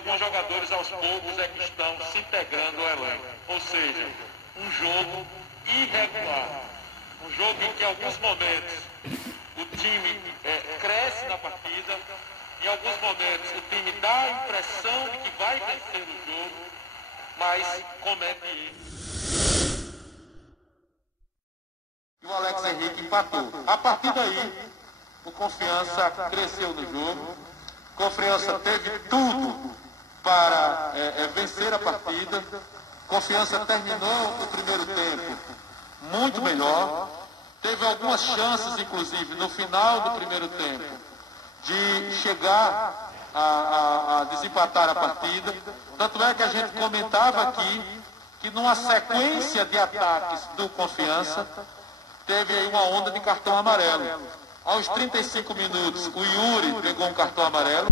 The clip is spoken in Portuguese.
alguns jogadores aos poucos é que estão se integrando ao elenco. Ou seja, um jogo irregular. Um jogo em que, em alguns momentos, o time cresce na partida, em alguns momentos, o time dá a impressão de que vai vencer o jogo, mas comete erros. E o Alex Henrique empatou. A partir daí, o Confiança cresceu no jogo. Confiança teve tudo para vencer a partida. Confiança terminou o primeiro tempo muito melhor. Teve algumas chances, inclusive, no final do primeiro tempo, de chegar a desempatar a partida. Tanto é que a gente comentava aqui que numa sequência de ataques do Confiança, teve aí uma onda de cartão amarelo. Aos 35 minutos, o Yuri pegou um cartão amarelo.